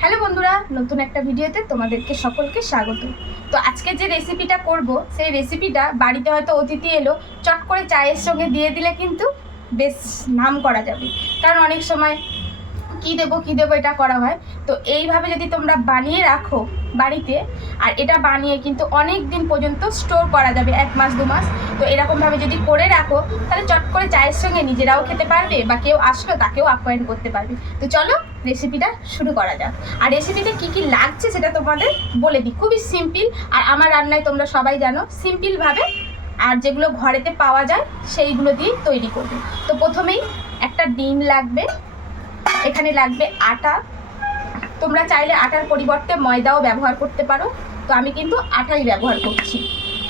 Hello বন্ধুরা, নতুন একটা ভিডিওতে তোমাদেরকে সকলকে স্বাগত। তো আজকে যে রেসিপিটা করব সেই রেসিপিটা বাড়িতে হয়তো অতিথি এলো, চট করে চায়ের সঙ্গে দিয়ে দিলে কিন্তু বেশ নাম করা যাবে। কারণ অনেক সময় কী দেবো এটা করা হয়। তো এইভাবে যদি তোমরা বানিয়ে রাখো বাড়িতে, আর এটা বানিয়ে কিন্তু অনেক দিন পর্যন্ত স্টোর করা যাবে, 1 মাস 2 মাস। তো এরকমভাবে যদি করে রাখো তাহলে চট করে চায়ের সঙ্গে নিজেরাও খেতে পারবে বা কেউ আসলো তাকেও আপ্যায়ন করতে পারবে। তো চলো রেসিপিটা শুরু করা যাক। আর রেসিপিতে কী কী লাগছে সেটা তোমাদের বলে দিই। খুবই সিম্পল, আর আমার রান্নায় তোমরা সবাই জানো সিম্পলভাবে, আর যেগুলো ঘরেতে পাওয়া যায় সেইগুলো দিয়েই তৈরি করবে। তো প্রথমেই একটা ডিম লাগবে, এখানে লাগবে আটা। তোমরা চাইলে আটার পরিবর্তে ময়দাও ব্যবহার করতে পারো, তো আমি কিন্তু আটাই ব্যবহার করছি।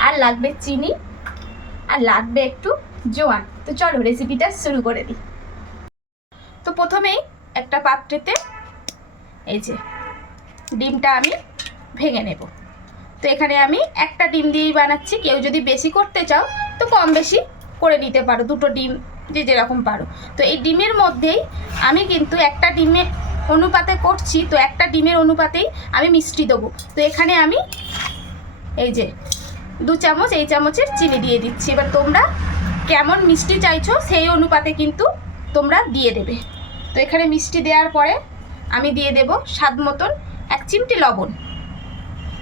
আর লাগবে চিনি, আর লাগবে একটু জোয়ান। তো চলো রেসিপিটা শুরু করে দিই। তো প্রথমেই একটা পাত্রেতে এই যে ডিমটা আমি ভেঙে নেব। তো এখানে আমি একটা ডিম দিয়েই বানাচ্ছি, কেউ যদি বেশি করতে চাও তো কম বেশি করে নিতে পারো, 2টো ডিম যে যেরকম পারো। তো এই ডিমের মধ্যেই আমি কিন্তু একটা ডিমের অনুপাতে করছি, তো একটা ডিমের অনুপাতেই আমি মিষ্টি দেবো। তো এখানে আমি এই যে 2 চামচ এই চামচের চিনি দিয়ে দিচ্ছি। এবার তোমরা কেমন মিষ্টি চাইছো সেই অনুপাতে কিন্তু তোমরা দিয়ে দেবে। তো এখানে মিষ্টি দেওয়ার পরে আমি দিয়ে দেব স্বাদ মতন 1 চিমটি লবণ।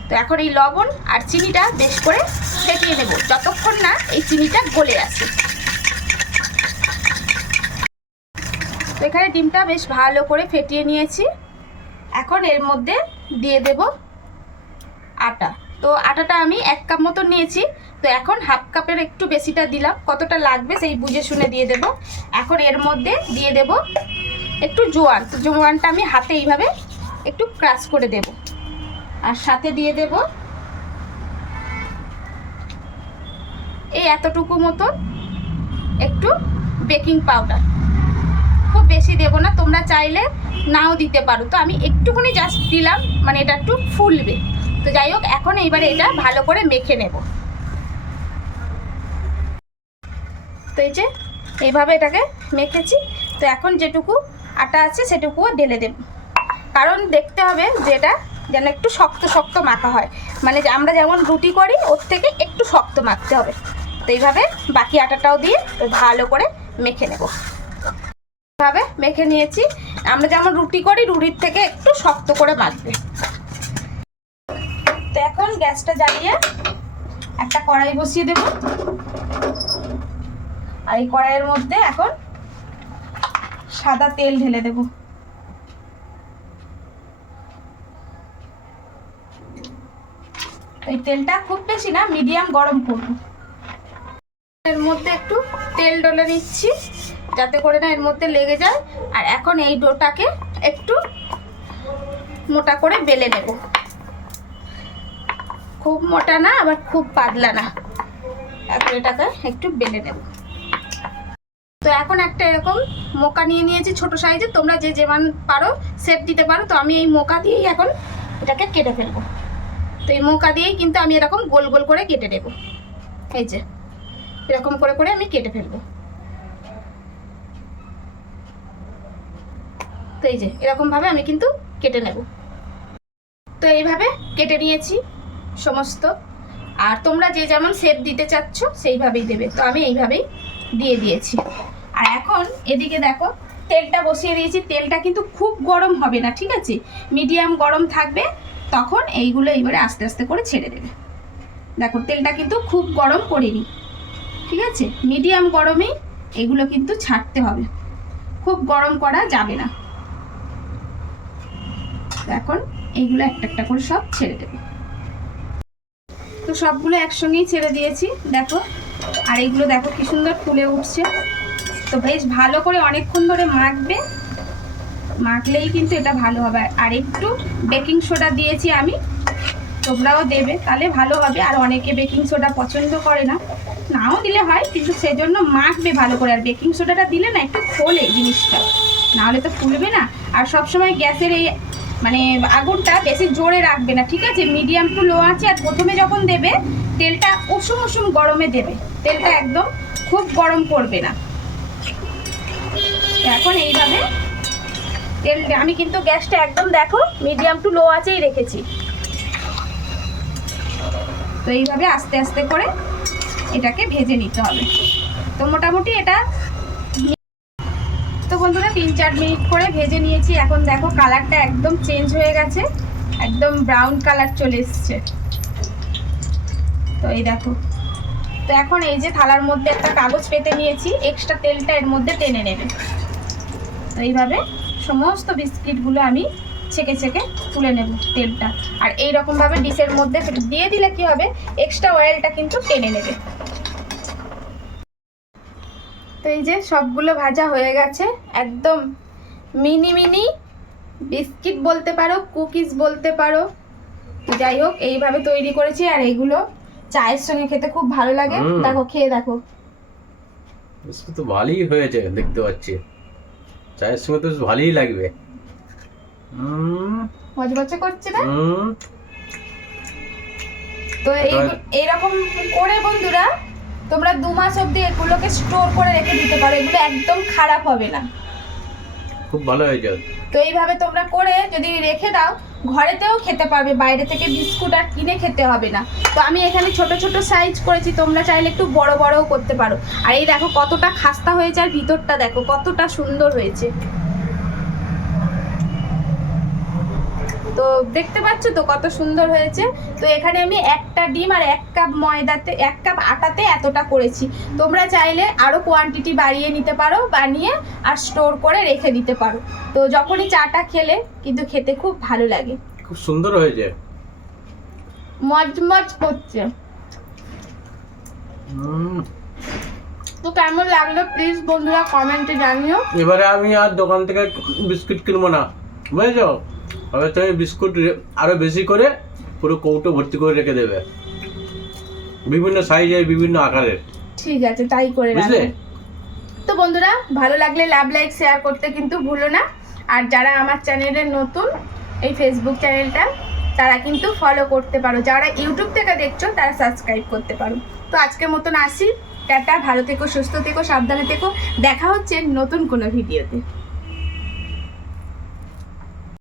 তো এখন এই লবণ আর চিনিটা বেশ করে ফেটিয়ে নেব যতক্ষণ না এই চিনিটা গলে আসে। তো এখানে ডিমটা বেশ ভালো করে ফেটিয়ে নিয়েছি। এখন এর মধ্যে দিয়ে দেব আটা। তো আটাটা আমি 1 কাপ মতো নিয়েছি, তো এখন 1/2 কাপের একটু বেশিটা দিলাম, কতটা লাগবে সেই বুঝে শুনে দিয়ে দেব। এখন এর মধ্যে দিয়ে দেব একটু জোয়ান। তো জোয়ানটা আমি হাতে এইভাবে একটু ক্রাশ করে দেব। আর সাথে দিয়ে দেব এই এতটুকু মতো একটু বেকিং পাউডার। খুব বেশি দেব না, তোমরা চাইলে নাও দিতে পারো। তো আমি একটুখানি জাস্ট দিলাম, মানে এটা একটু ফুলবে। তো যাই হোক, এখন এইবারে এটা ভালো করে মেখে নেব। তো এই যে এইভাবে এটাকে মেখেছি। তো এখন যেটুকু আটা আছে সেটুকুও ঢেলে দেব, কারণ দেখতে হবে যে এটা যেন একটু শক্ত শক্ত মাখা হয়, মানে আমরা যেমন রুটি করি ওর থেকে একটু শক্ত মাখতে হবে। তো এইভাবে বাকি আটাটাও দিয়ে ভালো করে মেখে নেব। এইভাবে মেখে নিয়েছি, আমরা যেমন রুটি করি রুটির থেকে একটু শক্ত করে মাখবে। তো এখন গ্যাসটা জ্বালিয়ে একটা কড়াই বসিয়ে দেব। আর এই কড়াইয়ের মধ্যে এখন সাদা তেল ঢেলে দেব। এই তেলটা খুব বেশি না, মিডিয়াম গরম করব। এর মধ্যে একটু তেল ডলে নিচ্ছি যাতে করে না এর মধ্যে লেগে যায়। আর এখন এই ডোটাকে একটু মোটা করে বেলে নেব, খুব মোটা না আবার খুব পাতলা না, এখন এটাকে একটু বেলে নেব। তো এখন একটা এরকম মোকা নিয়ে নিয়েছি ছোট সাইজের, তোমরা যে যেমন পারো শেপ দিতে পারো। তো আমি এই মোকা দিয়েই এখন এটাকে কেটে ফেলবো। তো এই মোকা দিয়েই কিন্তু আমি এরকম গোল গোল করে কেটে নেব। এই যে এরকম করে করে আমি কেটে ফেলবো। তো এই যে এরকমভাবে আমি কিন্তু কেটে নেব। তো এইভাবে কেটে নিয়েছি সমস্ত, আর তোমরা যে যেমন শেপ দিতে চাচ্ছ সেইভাবেই দেবে। তো আমি এইভাবেই দিয়ে দিয়েছি। আর এখন এদিকে দেখো তেলটা বসিয়ে দিয়েছি। তেলটা কিন্তু খুব গরম হবে না, ঠিক আছে, মিডিয়াম গরম থাকবে। তখন এইগুলো এইবারে আস্তে আস্তে করে ছেড়ে দেবে। দেখো তেলটা কিন্তু খুব গরম করিনি, ঠিক আছে, মিডিয়াম গরমেই এগুলো কিন্তু ছাড়তে হবে, খুব গরম করা যাবে না। এখন এইগুলো একটা একটা করে সব ছেড়ে দেবে। তো সবগুলো একসঙ্গেই ছেড়ে দিয়েছি দেখো। আর এইগুলো দেখো কি সুন্দর ফুলে উঠছে। তো বেশ ভালো করে অনেকক্ষণ ধরে মাখবে, মাখলেই কিন্তু এটা ভালো হবে। আর একটু বেকিং সোডা দিয়েছি আমি, তোমরাও দেবে তাহলে ভালো হবে। আর অনেকে বেকিং সোডা পছন্দ করে না, নাও দিলে হয়, কিন্তু সেজন্য মাখবে ভালো করে। আর বেকিং সোডাটা দিলে না একটু ফোলে জিনিসটা, নাহলে তো ফুলবে না। আর সবসময় গ্যাসের এই মানে আগুনটা বেশি জোরে রাখবে না, ঠিক আছে, মিডিয়াম টু লো আছে। আর প্রথমে যখন দেবে তেলটা উষুম উষুম গরমে দেবে, তেলটা একদম খুব গরম করবে না। এখন এইভাবে তেল আমি কিন্তু গ্যাসটা একদম দেখো মিডিয়াম টু লো আঁচেই রেখেছি। তো এইভাবে আস্তে আস্তে করে এটাকে ভেজে নিতে হবে। তো মোটামুটি এটা তো বন্ধুরা 3-4 মিনিট করে ভেজে নিয়েছি। এখন দেখো কালারটা একদম চেঞ্জ হয়ে গেছে, একদম ব্রাউন কালার চলে এসছে। তো এই দেখো, তো এখন এই যে থালার মধ্যে একটা কাগজ পেতে নিয়েছি, এক্সট্রা তেলটা এর মধ্যে টেনে নেবে। তো এইভাবে সমস্ত বিস্কিটগুলো আমি ছেঁকে ছেঁকে তুলে নেব তেলটা। আর এই রকমভাবে ডিশের মধ্যে দিয়ে দিলে কি হবে, এক্সট্রা অয়েলটা কিন্তু টেনে নেবে। তো এই যে সবগুলো ভাজা হয়ে গেছে, একদম মিনি মিনি বিস্কিট বলতে পারো, কুকিজ বলতে পারো। যাই হোক, এইভাবে তৈরি করেছি। আর এইগুলো চায়ের সঙ্গে খেতে খুব ভালো লাগে। দেখো, খেয়ে দেখো। তো ভালোই হয়েছে দেখতে পাচ্ছি, চায়ের সঙ্গে তো ভালোই লাগবে। মজা করছে না? তো এইরকম করে বন্ধুরা তোমরা 2 মাস অবধি এগুলোকে স্টোর করে রেখে দিতে পারো, এগুলো একদম খারাপ হবে না, খুব ভালো হয়েছে। তো এইভাবে তোমরা করে যদি রেখে দাও, ঘরেতেও খেতে পারবে, বাইরে থেকে বিস্কুট আর কিনে খেতে হবে না। তো আমি এখানে ছোট ছোট সাইজ করেছি, তোমরা চাইলে একটু বড় বড়ও করতে পারো। আর এই দেখো কতটা খাস্তা হয়েছে, আর ভিতরটা দেখো কতটা সুন্দর হয়েছে। তো দেখতে পাচ্ছ তো কত সুন্দর হয়েছে। তো এখানে আমি একটা ডিম আর 1 কাপ ময়দাতে 1 কাপ আটাতে এতটা করেছি। তোমরা চাইলে আরও কোয়ান্টিটি বাড়িয়ে নিতে পারো, বানিয়ে আর স্টোর করে রেখে দিতে পারো। তো যখনই চাটা খেলে কিন্তু খেতে খুব ভালো লাগে। খুব সুন্দর হয়েছে, মজমজ করছে। তো কেমন লাগলো প্লিজ বন্ধুরা কমেন্টে জানিও। এবারে আমি আর দোকান থেকে বিস্কুট কিনবো না, বুঝেছো? এবার তুমি বিস্কুট আরো বেশি করে পুরো কৌটো ভর্তি করে রেখে দেবে, বিভিন্ন সাইজের বিভিন্ন আকারের। ঠিক আছে, তাই করে বুঝলে? তো বন্ধুরা ভালো লাগলে লাভ লাইক শেয়ার করতে কিন্তু ভুলো না। আর যারা আমার চ্যানেলের নতুন, এই ফেসবুক চ্যানেলটা তারা কিন্তু ফলো করতে পারো, যারা ইউটিউব থেকে দেখছো তারা সাবস্ক্রাইব করতে পারো। তো আজকের মতন আসি, টাটা, ভালো থেকো, সুস্থ থেকো, সাবধানে থেকো। দেখা হচ্ছে নতুন কোনো ভিডিওতে।